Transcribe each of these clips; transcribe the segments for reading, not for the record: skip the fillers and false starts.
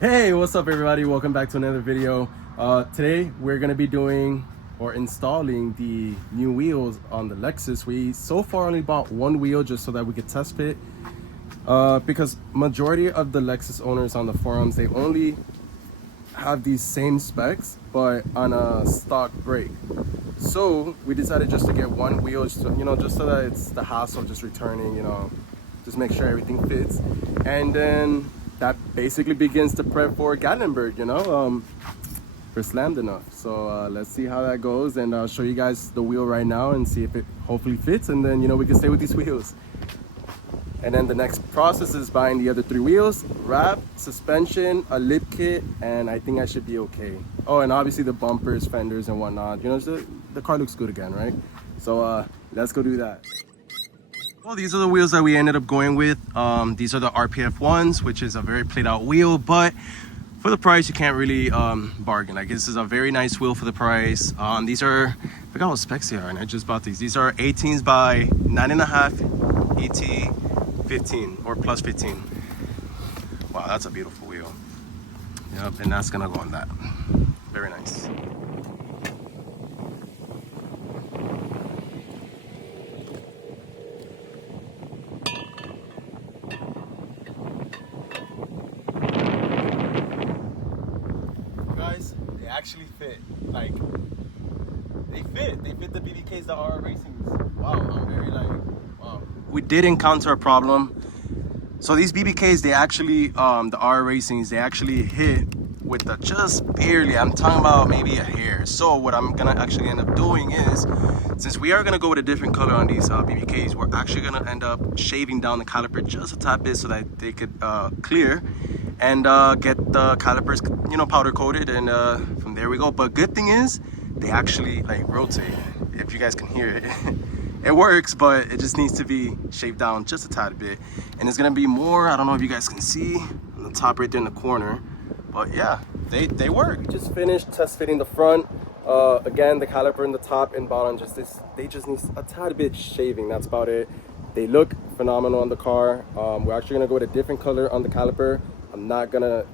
Hey, what's up everybody? Welcome back to another video. Today we're gonna be doing or installing the new wheels on the Lexus. We so far only bought one wheel just so that we could test fit, because majority of the Lexus owners on the forums, they only have these same specs but on a stock brake. So we decided just to get one wheel, just to, just so that it's the hassle of just returning, just make sure everything fits, and then that basically begins to prep for Gatlinburg, for slammed enough. So let's see how that goes, and I'll show you guys the wheel right now and see if it hopefully fits, and then we can stay with these wheels. And then the next process is buying the other three wheels, wrap, suspension, a lip kit, and I think I should be okay. Oh, and obviously the bumpers, fenders, and whatnot. The car looks good again, right? So let's go do that. Well, these are the wheels that we ended up going with. These are the RPF ones, which is a very played out wheel, but for the price, you can't really bargain. Like, this is a very nice wheel for the price. These are, I forgot what specs they are, and I just bought these. These are 18s by 9.5 ET 15 or plus 15. Wow, that's a beautiful wheel. Yep, and that's gonna go on that. Very nice. Guys, they actually fit. Like, they fit the BBKs that are racing. Wow, I'm very wow. We did encounter a problem. So these BBKs, they actually, the R Racings, they actually hit with the just barely, I'm talking about maybe a hair. So what I'm gonna actually end up doing is, since we are gonna go with a different color on these BBKs, we're actually gonna end up shaving down the caliper just a tad bit so that they could clear and get the calipers, powder coated, and from there we go. But good thing is, they actually rotate, if you guys can hear it. It works, but it just needs to be shaved down just a tad bit. And it's gonna be more, I don't know if you guys can see, on the top right there in the corner. But yeah, they work. We just finished test fitting the front. Again, the caliper in the top and bottom, they just need a tad bit shaving, that's about it. They look phenomenal on the car. We're actually gonna go with a different color on the caliper. I'm not gonna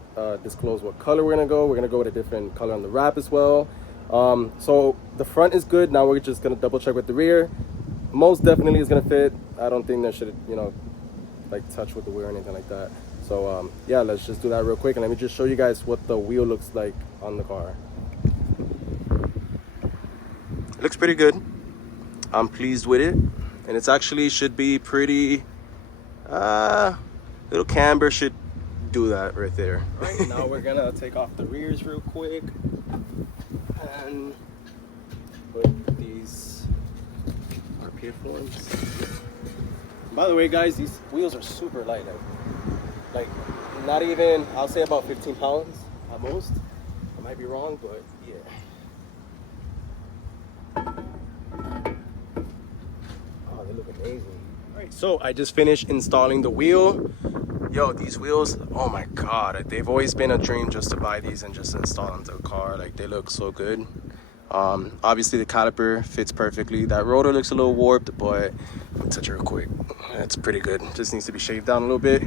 disclose what color we're gonna go. We're gonna go with a different color on the wrap as well. So the front is good. Now we're just gonna double check with the rear. Most definitely is gonna fit. I don't think there should, touch with the wheel or anything like that. So yeah, let's just do that real quick, and let me just show you guys what the wheel looks like on the car. It looks pretty good. I'm pleased with it, and it's actually should be pretty. Little camber should do that right there. All right, now we're gonna take off the rears real quick and put these RPF ones. By the way, guys, these wheels are super light. Like not even, I'll say about 15 pounds at most. I might be wrong, but yeah. Oh, they look amazing. All right, so I just finished installing the wheel. Yo, these wheels, oh my god, they've always been a dream just to buy these and just install them to a car. Like, they look so good. Obviously the caliper fits perfectly. That rotor looks a little warped, but let me touch it real quick. It's pretty good. Just needs to be shaved down a little bit.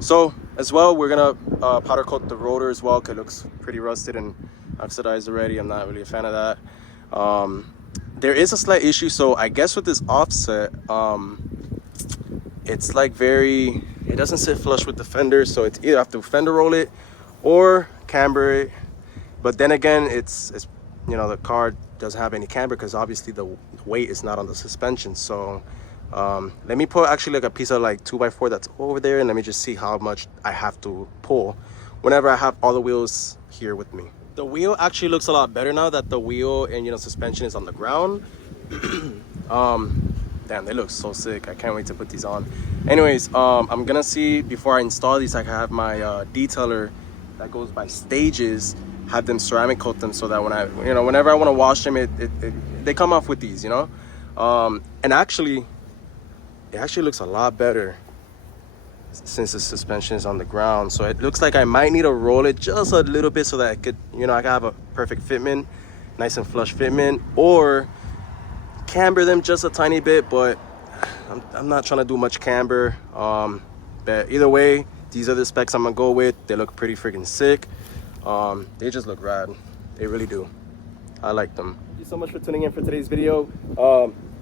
So as well, we're gonna powder coat the rotor as well, because it looks pretty rusted and oxidized already. I'm not really a fan of that. There is a slight issue. So I guess with this offset, it's it doesn't sit flush with the fender, so it's either have to fender roll it or camber it. But then again, it's the car doesn't have any camber because obviously the weight is not on the suspension. So let me put actually a piece of 2x4 that's over there, and let me just see how much I have to pull whenever I have all the wheels here with me. The wheel actually looks a lot better now that the wheel and suspension is on the ground. Damn, they look so sick. I can't wait to put these on. Anyways, I'm gonna see, before I install these, I can have my detailer that goes by stages, have them ceramic coat them so that when I, whenever I want to wash them, they come off with these, and actually, it actually looks a lot better since the suspension is on the ground. So it looks like I might need to roll it just a little bit so that I could, I can have a perfect fitment, nice and flush fitment, or camber them just a tiny bit. But I'm not trying to do much camber. But either way, these are the specs I'm gonna go with. They look pretty freaking sick. They just look rad. They really do. I like them. Thank you so much for tuning in for today's video.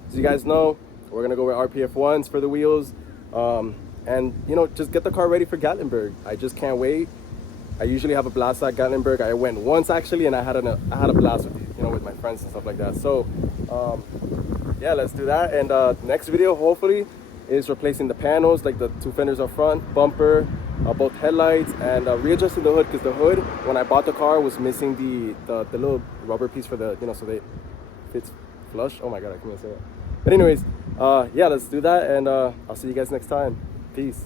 As you guys know, we're gonna go with RPF 1s for the wheels. And you know, just get the car ready for Gatlinburg. I just can't wait. I usually have a blast at Gatlinburg. I went once actually, and I had a blast with, you know, with my friends and stuff like that. So yeah, let's do that. And next video hopefully is replacing the panels, like the two fenders up front, bumper, both headlights, and readjusting the hood, because the hood, when I bought the car, was missing the little rubber piece for the, you know, so they fits flush. Oh my god, I can't even say that. But anyways, yeah, let's do that, and I'll see you guys next time. Peace.